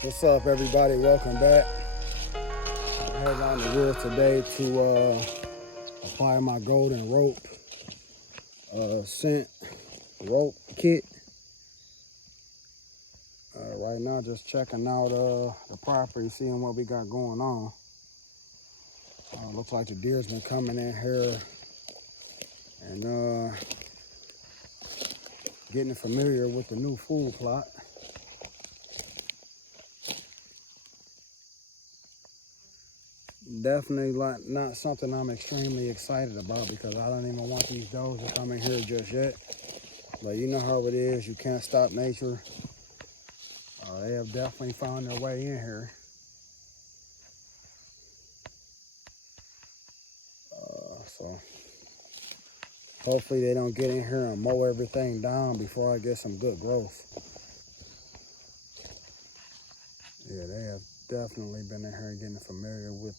What's up, everybody? Welcome back. I'm heading on the woods today to apply my golden rope scent rope kit. Right now, just checking out the property, seeing what we got going on. Looks like the deer's been coming in here and getting familiar with the new food plot. Definitely not something I'm extremely excited about because I don't even want these does to come in here just yet. But you know how it is, you can't stop nature. They have definitely found their way in here. So hopefully they don't get in here and mow everything down before I get some good growth. Yeah, they have definitely been in here getting familiar with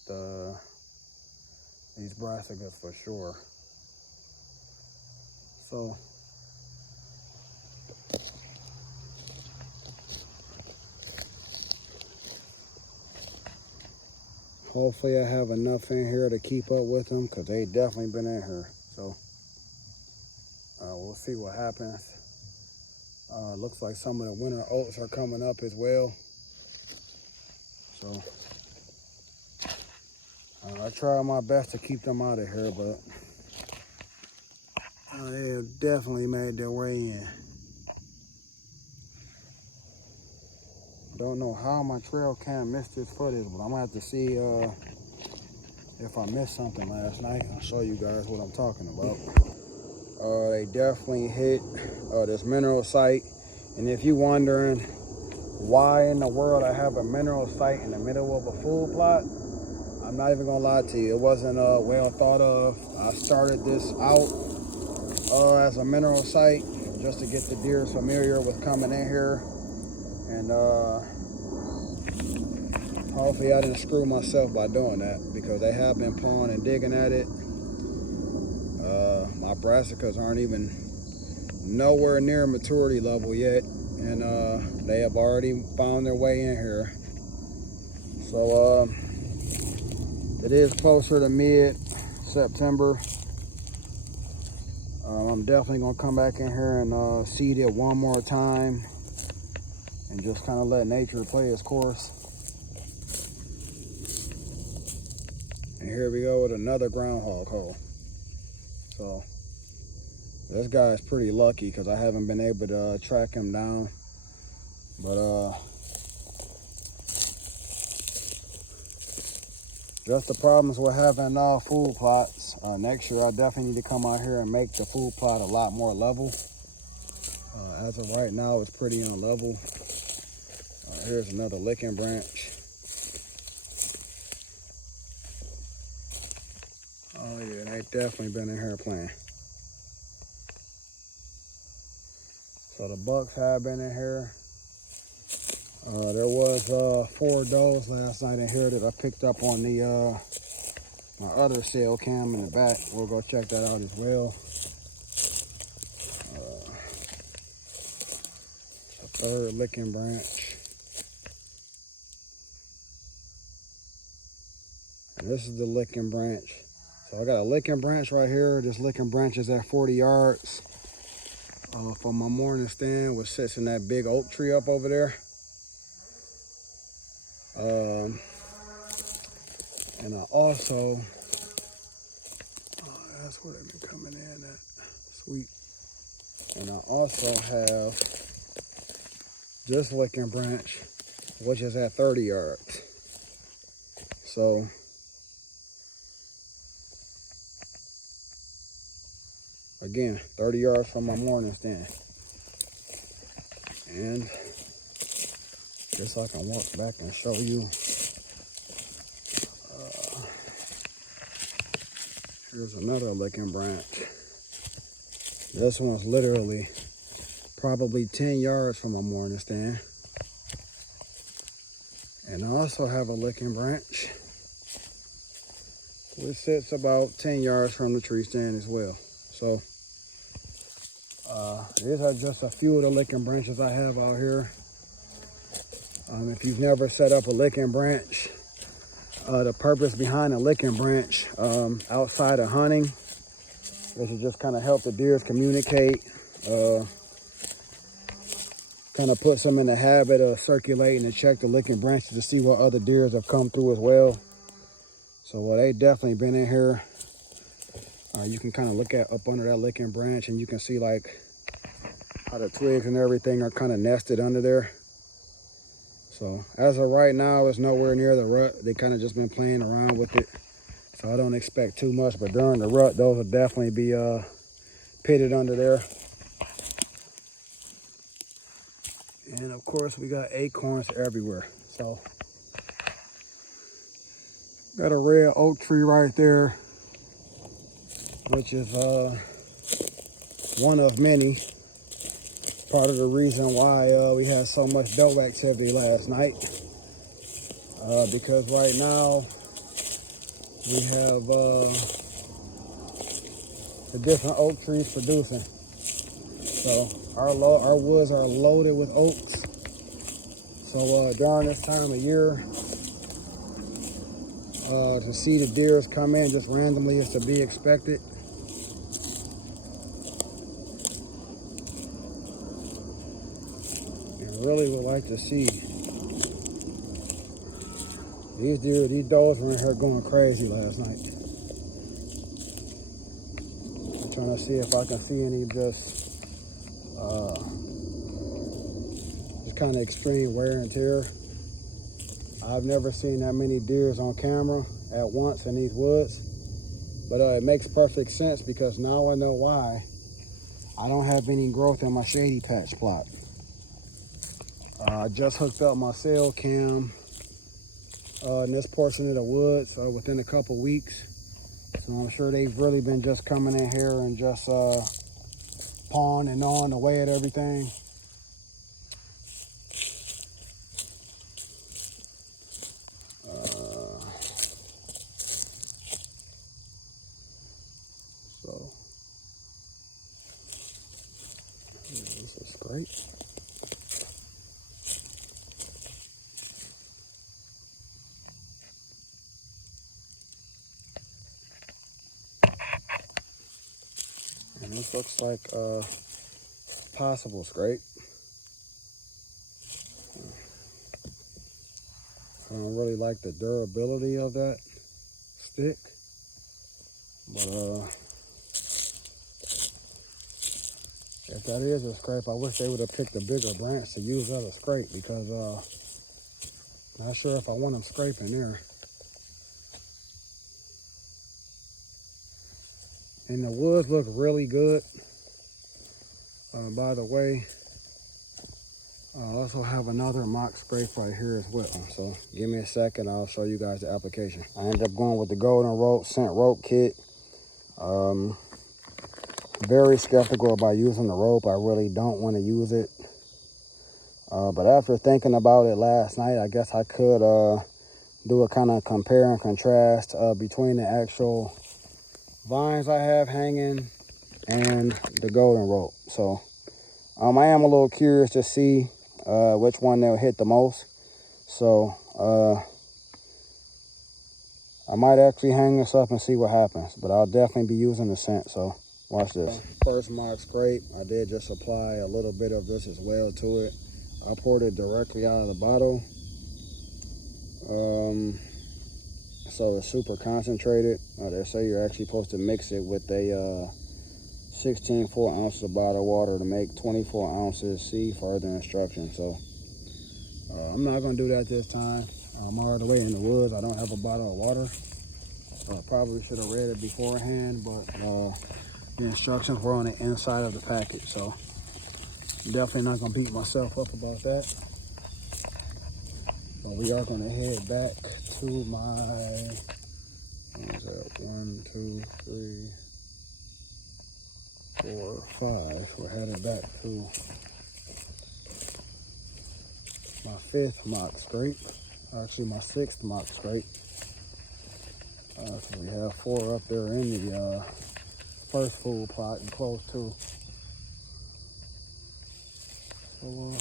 these brassicas for sure. So hopefully I have enough in here to keep up with them because they definitely been in here. So we'll see what happens. Looks like some of the winter oats are coming up as well. So I try my best to keep them out of here, but they have definitely made their way in. Don't know how my trail cam missed this footage, but I'm gonna have to see if I missed something last night. I'll show you guys what I'm talking about. They definitely hit this mineral site, and if you're wondering why in the world I have a mineral site in the middle of a food plot, I'm not even gonna lie to you. It wasn't well thought of. I started this out as a mineral site just to get the deer familiar with coming in here, and hopefully I didn't screw myself by doing that because they have been pawing and digging at it. My brassicas aren't even nowhere near maturity level yet, and they have already found their way in here. So it is closer to mid-September. I'm definitely gonna come back in here and seed it one more time and just kind of let nature play its course. And here we go with another groundhog hole. So this guy is pretty lucky because I haven't been able to track him down. But just the problems with having food plots. Next year I definitely need to come out here and make the food plot a lot more level. As of right now, it's pretty unlevel. Here's another licking branch. Oh yeah, they definitely been in here playing. So the bucks have been in here. There was 4 does last night in here that I picked up on the my other cell cam in the back. We'll go check that out as well. It's a third licking branch. And this is the licking branch. So I got a licking branch right here. This licking branch is at 40 yards from my morning stand, which sits in that big oak tree up over there. And I also, that's where they've been coming in at, sweet. And I also have this licking branch, which is at 30 yards. So again, 30 yards from my morning stand. And just so I can walk back and show you. Here's another licking branch. This one's literally probably 10 yards from my morning stand. And I also have a licking branch, which sits about 10 yards from the tree stand as well. So these are just a few of the licking branches I have out here. If you've never set up a licking branch, the purpose behind a licking branch outside of hunting is to just kind of help the deers communicate, kind of puts them in the habit of circulating and check the licking branches to see what other deers have come through as well. So they definitely been in here. You can kind of look at up under that licking branch and you can see like how the twigs and everything are kind of nested under there. So as of right now, it's nowhere near the rut. They kind of just been playing around with it. So I don't expect too much, but during the rut, those will definitely be pitted under there. And of course, we got acorns everywhere. So got a red oak tree right there, which is one of many. Part of the reason why we had so much doe activity last night. Because right now we have the different oak trees producing. So our woods are loaded with oaks. So during this time of year, to see the deers come in just randomly is to be expected. Really would like to see these deer. These does were in here going crazy last night. I'm trying to see if I can see any just kind of extreme wear and tear. I've never seen that many deers on camera at once in these woods, but it makes perfect sense because now I know why I don't have any growth in my shady patch plot. I just hooked up my cell cam in this portion of the woods within a couple weeks. So I'm sure they've really been just coming in here and just pawing and gnawing away at everything. So this is great. And this looks like possible scrape. I don't really like the durability of that stick, but if that is a scrape, I wish they would have picked a bigger branch to use as a scrape because not sure if I want them scraping there. And the woods look really good. By the way, I also have another mock scrape right here as well. So give me a second, I'll show you guys the application. I ended up going with the Golden Rope Scent Rope Kit. Very skeptical about using the rope. I really don't want to use it. But after thinking about it last night, I guess I could do a kind of compare and contrast between the actual vines I have hanging and the golden rope. So I am a little curious to see which one they'll hit the most. So I might actually hang this up and see what happens, but I'll definitely be using the scent. So watch this. First mock scrape, I did just apply a little bit of this as well to it. I poured it directly out of the bottle. So it's super concentrated. They say you're actually supposed to mix it with a 16 ounces of bottled water to make 24 ounces. See further instructions. So I'm not gonna do that this time. I'm all the way in the woods. I don't have a bottle of water. I probably should have read it beforehand, but the instructions were on the inside of the package. So I'm definitely not gonna beat myself up about that. But we are gonna head back to my, what was that? 1, 2, 3, 4, 5. We're headed back to my 5th mock scrape. Actually, my 6th mock scrape. So we have 4 up there in the first food plot and close to. So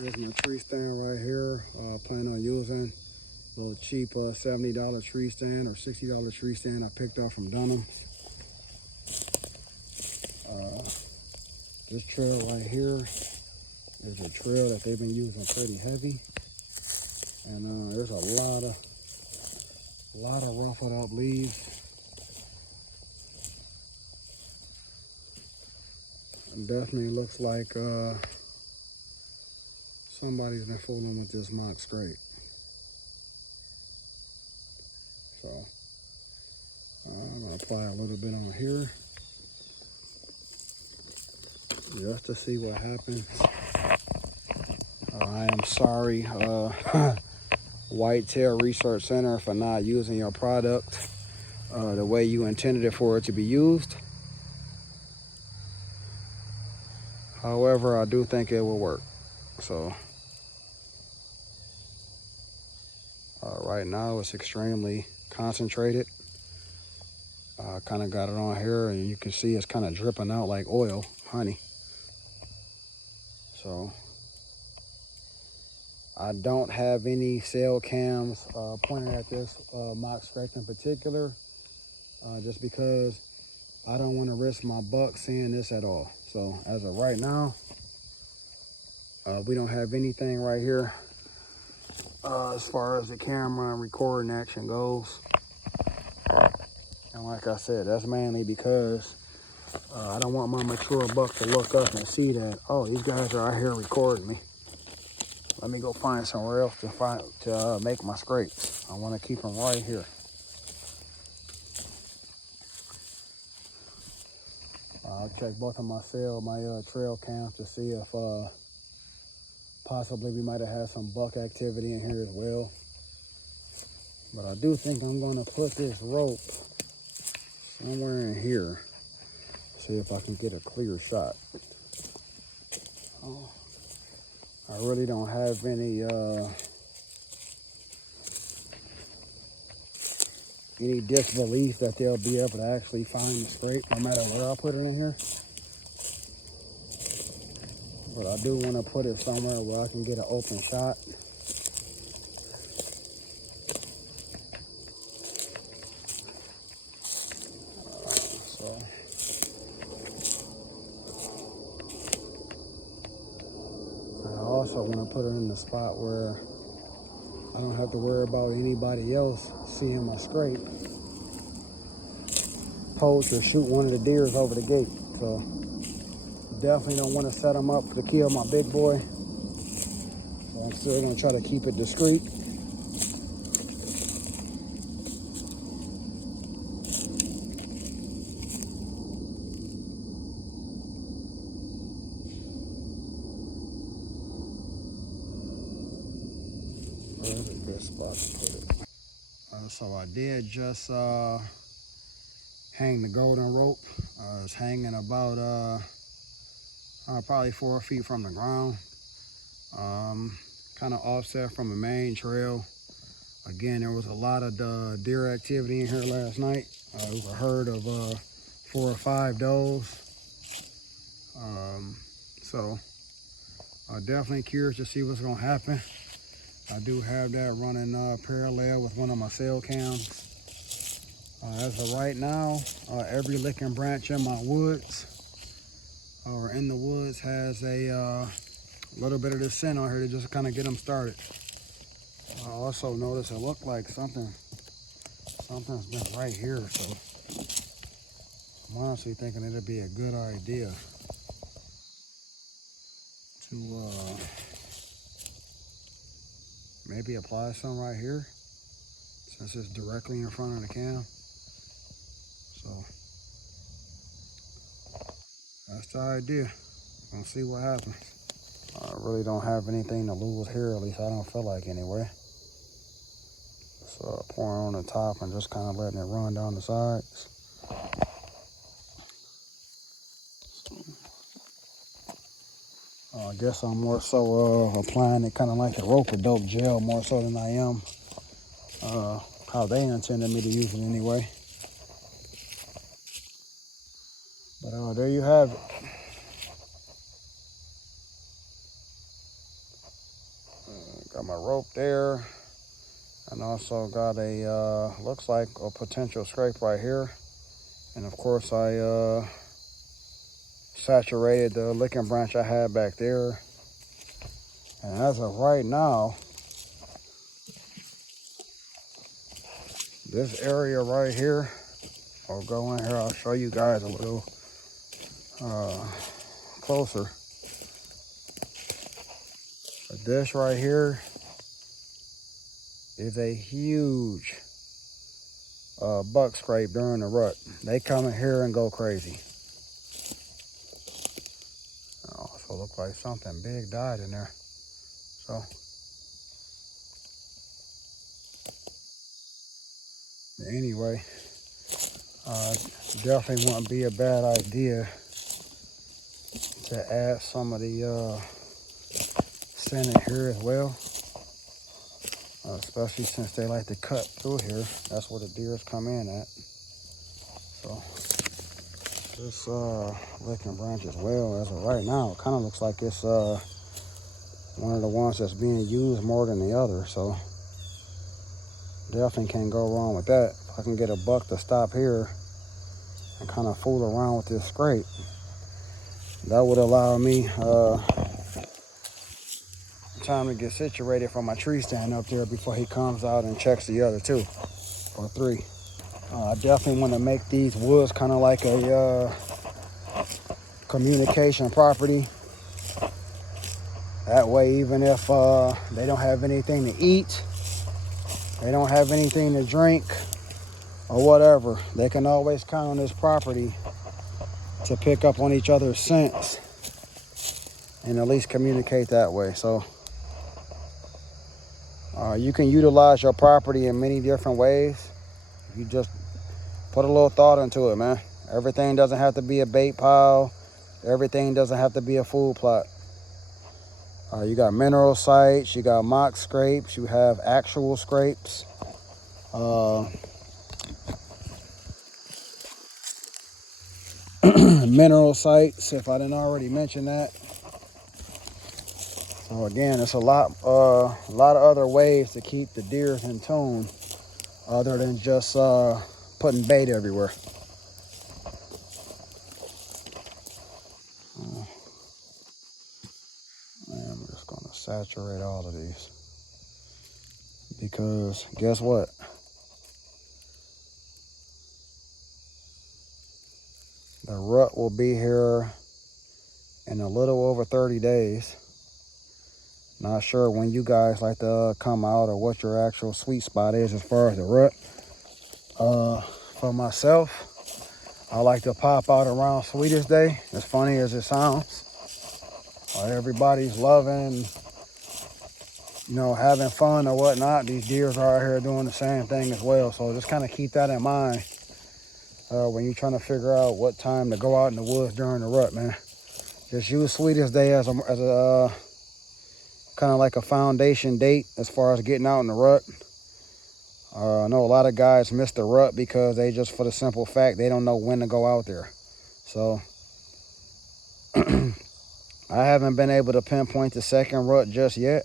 Here's my tree stand right here. Plan on using a little cheap $70 tree stand or $60 tree stand I picked up from Dunham's. This trail right here is a trail that they've been using pretty heavy, and there's a lot of ruffled up leaves. It definitely looks like somebody's been fooling with this mock scrape. So I'm gonna apply a little bit on here just to see what happens. I am sorry, Whitetail Research Center, for not using your product the way you intended it for it to be used. However, I do think it will work. So right now it's extremely concentrated. I kind of got it on here, and you can see it's kind of dripping out like oil, honey. So I don't have any cell cams pointed at this mock scrape in particular, just because I don't want to risk my buck seeing this at all. So as of right now, we don't have anything right here as far as the camera and recording action goes. And like I said, that's mainly because I don't want my mature buck to look up and see that, oh, these guys are out here recording me. Let me go find somewhere else to make my scrapes. I want to keep them right here. I'll check both of my trail cams to see if possibly we might have had some buck activity in here as well. But I do think I'm going to put this rope somewhere in here. See if I can get a clear shot. Oh, I really don't have any disbelief that they'll be able to actually find the scrape no matter where I put it in here. But I do want to put it somewhere where I can get an open shot. So I also want to put it in the spot where I don't have to worry about anybody else seeing my scrape, poach or shoot one of the deers over the gate. So definitely don't want to set them up to kill my big boy. So I'm still going to try to keep it discreet. Where's a good spot to put it? So I did just hang the golden rope. It's hanging about probably 4 feet from the ground. Kind of offset from the main trail. Again, there was a lot of deer activity in here last night. It was a herd of 4 or 5 does. So I'm definitely curious to see what's gonna happen. I do have that running parallel with one of my cell cams. As of right now, every licking branch in my woods or in the woods has a little bit of this scent on here to just kind of get them started. I also noticed it looked like something's been right here, so I'm honestly thinking it'd be a good idea to maybe apply some right here since it's directly in front of the cam. So that's the idea. Gonna see what happens. I really don't have anything to lose here, at least I don't feel like anyway. So pouring on the top and just kind of letting it run down the sides. I guess I'm more so applying it kind of like the rope-a-dope gel more so than I am how they intended me to use it anyway. But there you have it. Got my rope there. And also got a, looks like a potential scrape right here. And of course I saturated the licking branch I had back there. And as of right now, this area right here, I'll go in here, I'll show you guys a little closer. But this right here is a huge buck scrape during the rut. They come in here and go crazy. Also look like something big died in there. So anyway, definitely wouldn't be a bad idea to add some of the scent in here as well. Especially since they like to cut through here. That's where the deers come in at. So this licking branch as well, as of right now, it kind of looks like it's one of the ones that's being used more than the other. So definitely can't go wrong with that. If I can get a buck to stop here and kind of fool around with this scrape, that would allow me time to get situated for my tree stand up there before he comes out and checks the other two or three. I definitely want to make these woods kind of like a communication property. That way, even if they don't have anything to eat, they don't have anything to drink or whatever, they can always count on this property to pick up on each other's scents and at least communicate that way. So you can utilize your property in many different ways. You just put a little thought into it, man. Everything doesn't have to be a bait pile. Everything doesn't have to be a food plot. You got mineral sites, you got mock scrapes, you have actual scrapes. Mineral sites, if I didn't already mention that. So again, it's a lot of other ways to keep the deers in tune other than just putting bait everywhere. I'm just gonna saturate all of these because guess what? The rut will be here in a little over 30 days. Not sure when you guys like to come out or what your actual sweet spot is as far as the rut. For myself, I like to pop out around Sweetest Day, as funny as it sounds. Everybody's loving, you know, having fun or whatnot. These deers are out here doing the same thing as well. So just kind of keep that in mind when you're trying to figure out what time to go out in the woods during the rut, man. Just use Sweetest Day as a kind of like a foundation date as far as getting out in the rut. I know a lot of guys miss the rut because they just, for the simple fact, they don't know when to go out there. So I haven't been able to pinpoint the second rut just yet.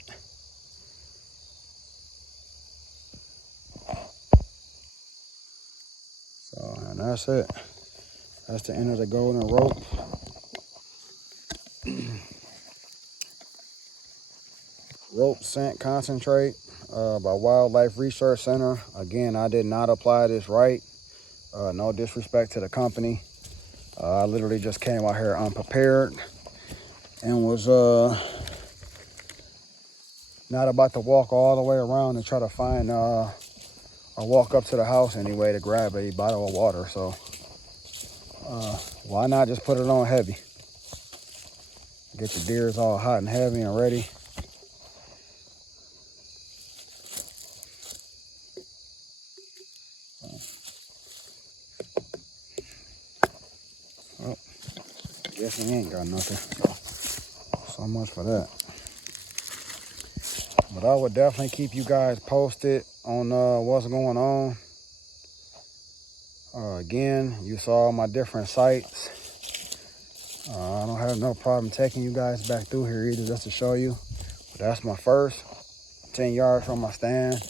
So, and that's it. That's the end of the golden rope. Rope scent concentrate by Wildlife Research Center. Again, I did not apply this right. No disrespect to the company. I literally just came out here unprepared and was not about to walk all the way around and try to find or walk up to the house anyway to grab a bottle of water. So why not just put it on heavy? Get your deers all hot and heavy and ready. Well, guess we ain't got nothing. So much for that. But I would definitely keep you guys posted on what's going on. Again, you saw my different sites. I don't have no problem taking you guys back through here either just to show you. But that's my first. 10 yards from my stand.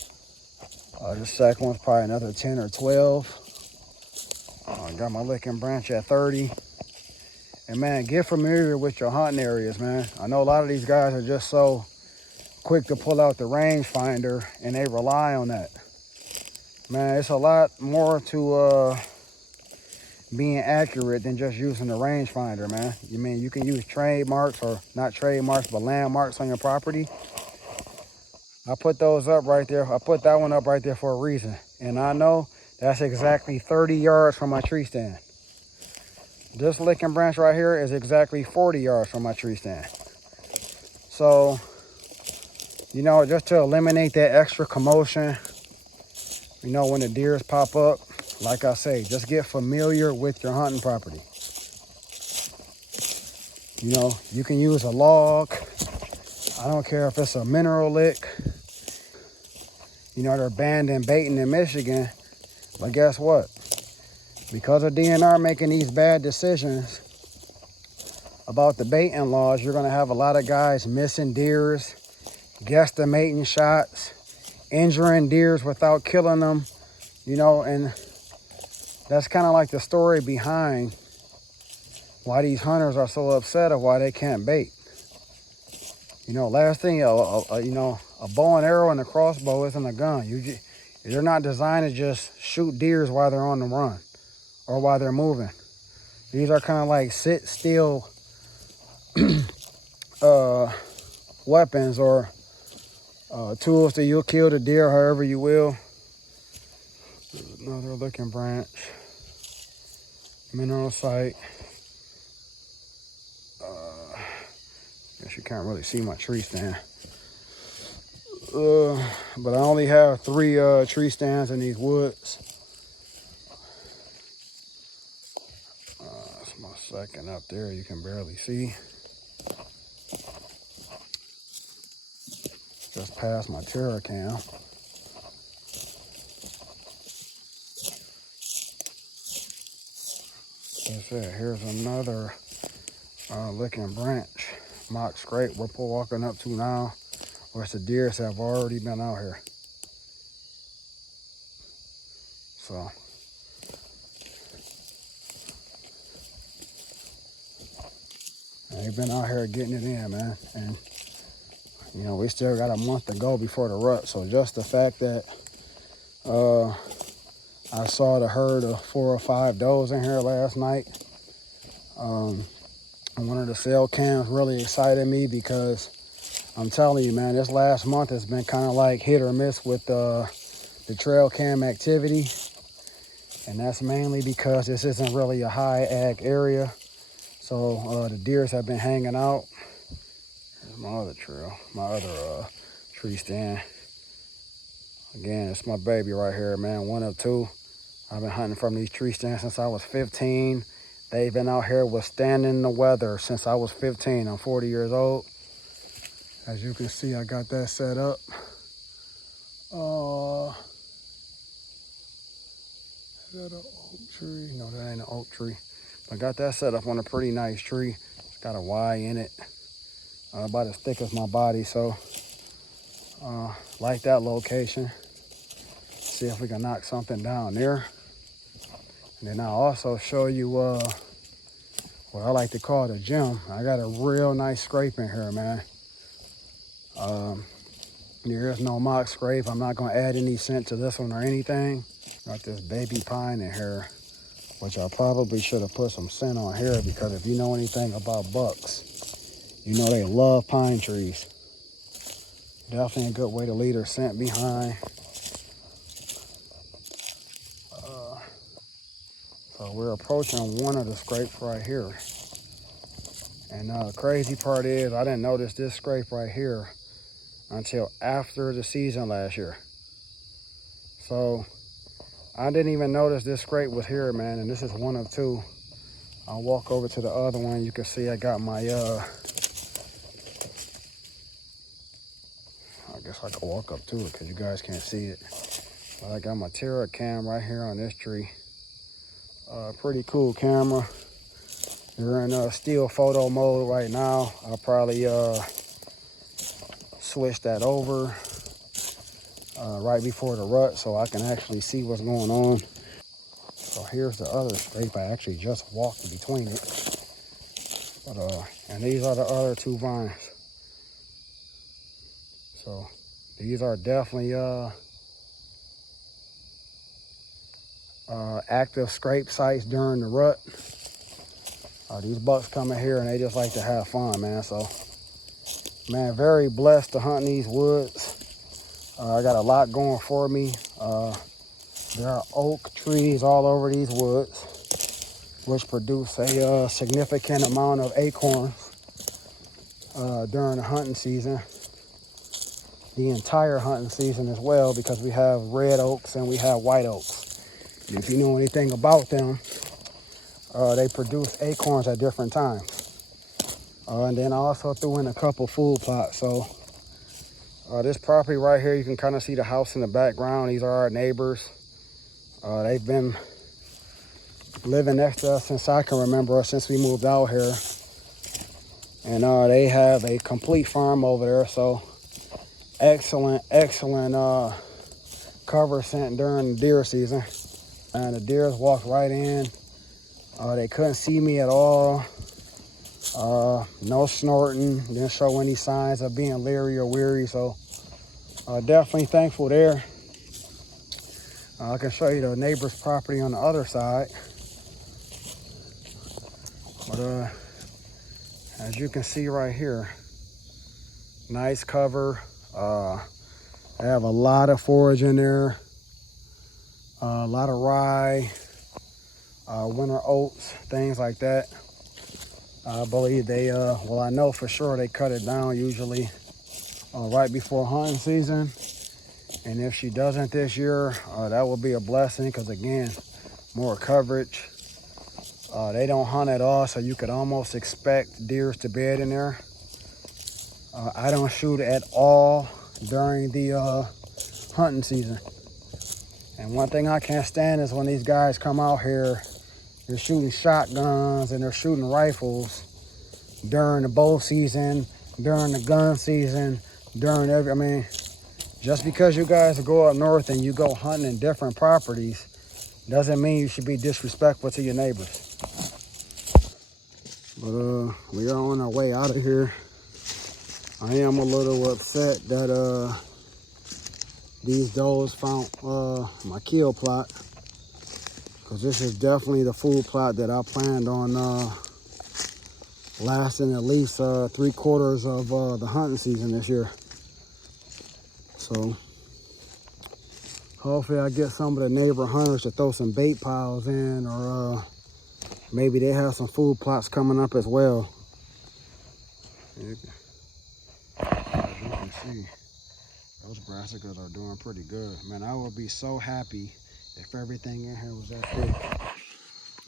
The second one's probably another 10 or 12. Got my licking branch at 30. And man, get familiar with your hunting areas, man. I know a lot of these guys are just so quick to pull out the rangefinder and they rely on that. Man, it's a lot more to being accurate than just using the rangefinder, man. You can use trademarks, or not trademarks, but landmarks on your property. I put those up right there. I put that one up right there for a reason. And I know that's exactly 30 yards from my tree stand. This licking branch right here is exactly 40 yards from my tree stand. So, just to eliminate that extra commotion, when the deers pop up, like I say, just get familiar with your hunting property. You can use a log. I don't care if it's a mineral lick. They're banned in baiting in Michigan. But guess what? Because of DNR making these bad decisions about the baiting laws, you're going to have a lot of guys missing deers, guesstimating shots, injuring deers without killing them, and that's kind of like the story behind why these hunters are so upset of why they can't bait. Last thing, a bow and arrow and a crossbow isn't a gun. You're not designed to just shoot deers while they're on the run or while they're moving. These are kind of like sit still weapons or tools that you'll kill the deer however you will. There's another licking branch, mineral site. Guess you can't really see my tree stand. But I only have 3 tree stands in these woods. That's my second up there. You can barely see. Just past my TerraCam. That's it. Here's another licking branch, mock scrape we're walking up to now, where the deers have already been out here. So they've been out here getting it in, man. And we still got a month to go before the rut. So just the fact that I saw the herd of 4 or 5 does in here last night. One of the cell cams really excited me because I'm telling you, man, this last month has been kind of like hit or miss with the trail cam activity. And that's mainly because this isn't really a high ag area. So the deers have been hanging out. Here's my other trail, my other tree stand. Again, it's my baby right here, man, 1 of 2. I've been hunting from these tree stands since I was 15. They've been out here withstanding the weather since I was 15. I'm 40 years old. As you can see, I got that set up. Is that an oak tree? No, that ain't an oak tree. I got that set up on a pretty nice tree. It's got a Y in it, about as thick as my body. So, like that location. See if we can knock something down there. And then I'll also show you what I like to call the gem. I got a real nice scrape in here, man. There is no mock scrape. I'm not gonna add any scent to this one or anything. Got this baby pine in here, which I probably should have put some scent on here, because if you know anything about bucks, they love pine trees. Definitely a good way to leave their scent behind. So we're approaching one of the scrapes right here. And the crazy part is I didn't notice this scrape right here until after the season last year. So I didn't even notice this scrape was here, man. And this is 1 of 2. I'll walk over to the other one. You can see I got my, I guess I can walk up to it because you guys can't see it. But I got my TerraCam right here on this tree. Pretty cool camera. We're in still photo mode right now. I'll probably switch that over. right before the rut so I can actually see what's going on. So here's the other scrape. I actually just walked between it. But and these are the other two vines. So these are definitely active scrape sites during the rut. These bucks come in here and they just like to have fun, man. So, man, very blessed to hunt in these woods. I got a lot going for me. There are oak trees all over these woods, which produce a significant amount of acorns during the hunting season. The entire hunting season as well, because we have red oaks and we have white oaks. And if you know anything about them, they produce acorns at different times. And then I also threw in a couple food plots. So this property right here, you can kind of see the house in the background. These are our neighbors. They've been living next to us since I can remember, since we moved out here. And they have a complete farm over there. So excellent cover scent during the deer season. And the deers walked right in. They couldn't see me at all. No snorting, didn't show any signs of being leery or weary. So definitely thankful there. I can show you the neighbor's property on the other side. But as you can see right here, nice cover. I have a lot of forage in there, a lot of rye, winter oats, things like that. I believe they, well, I know for sure they cut it down usually right before hunting season. And if she doesn't this year, that will be a blessing, because again, more coverage. They don't hunt at all, so you could almost expect deers to bed in there. I don't shoot at all during the hunting season. And one thing I can't stand is when these guys come out here, they're shooting shotguns and they're shooting rifles during the bow season, during the gun season, I mean, just because you guys go up north and you go hunting in different properties doesn't mean you should be disrespectful to your neighbors. But we are on our way out of here. I am a little upset that these does found my kill plot, because this is definitely the food plot that I planned on lasting at least 3/4 of the hunting season this year. So hopefully I get some of the neighbor hunters to throw some bait piles in, or maybe they have some food plots coming up as well. As you can see, those brassicas are doing pretty good. Man, I would be so happy if everything in here was that thick.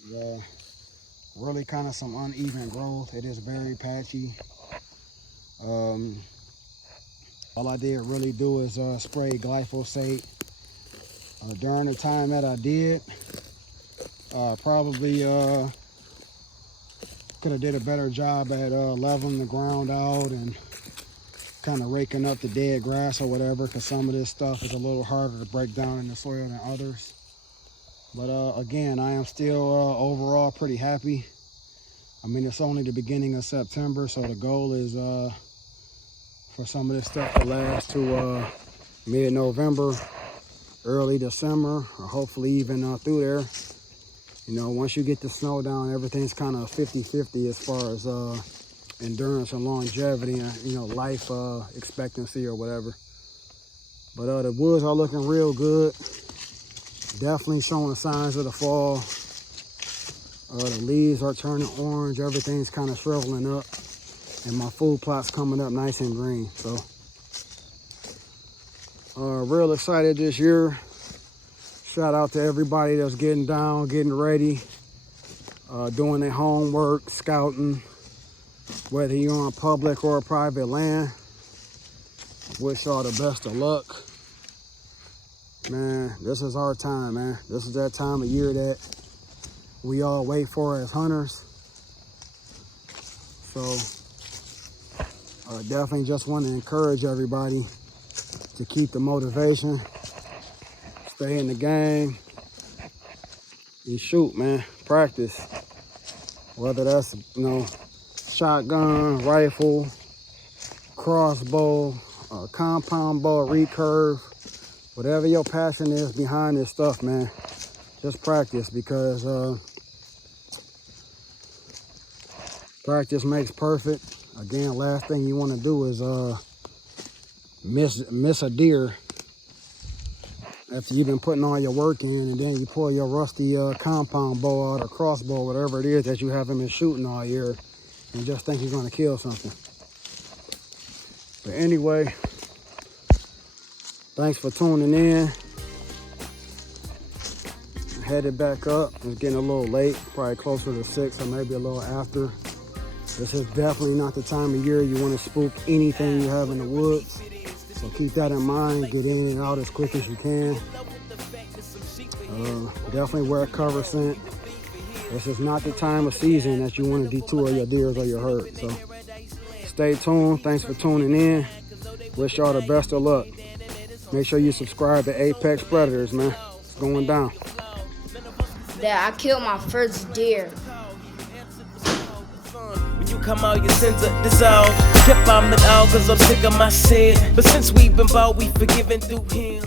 Yeah, really kind of some uneven growth. It is very patchy. All I did really do is spray glyphosate. During the time that I did, probably could have did a better job at leveling the ground out and kind of raking up the dead grass or whatever, because some of this stuff is a little harder to break down in the soil than others. But again, I am still overall pretty happy. I mean, it's only the beginning of September, so the goal is for some of this stuff to last to mid-November, early December, or hopefully even through there. You know, once you get the snow down, everything's kind of 50-50 as far as endurance and longevity and, you know, life expectancy or whatever. But the woods are looking real good. Definitely showing the signs of the fall. The leaves are turning orange. Everything's kind of shriveling up. And my food plot's coming up nice and green. So, real excited this year. Shout out to everybody that's getting down, getting ready, doing their homework, scouting, whether you're on public or private land. Wish y'all the best of luck. Man, this is our time, man. This is that time of year that we all wait for as hunters. So definitely just want to encourage everybody to keep the motivation, stay in the game, and shoot, man. Practice. Whether that's, shotgun, rifle, crossbow, compound bow, recurve, whatever your passion is behind this stuff, man. Just practice, because practice makes perfect. Again, last thing you want to do is miss a deer after you've been putting all your work in, and then you pull your rusty compound bow out or crossbow, whatever it is that you haven't been shooting all year, and just think you're going to kill something. But anyway, thanks for tuning in. Headed back up. It's getting a little late, probably closer to 6 or maybe a little after. This is definitely not the time of year you want to spook anything you have in the woods. So keep that in mind. Get in and out as quick as you can. Definitely wear a cover scent. This is not the time of season that you want to detour your deers or your herd. So stay tuned. Thanks for tuning in. Wish y'all the best of luck. Make sure you subscribe to Apex Predators, man. It's going down. That I killed my first deer. When you come out, your sins are dissolved. Kept on the dog, cause I'm sick of my sin. But since we've been bought, we forgiven through him.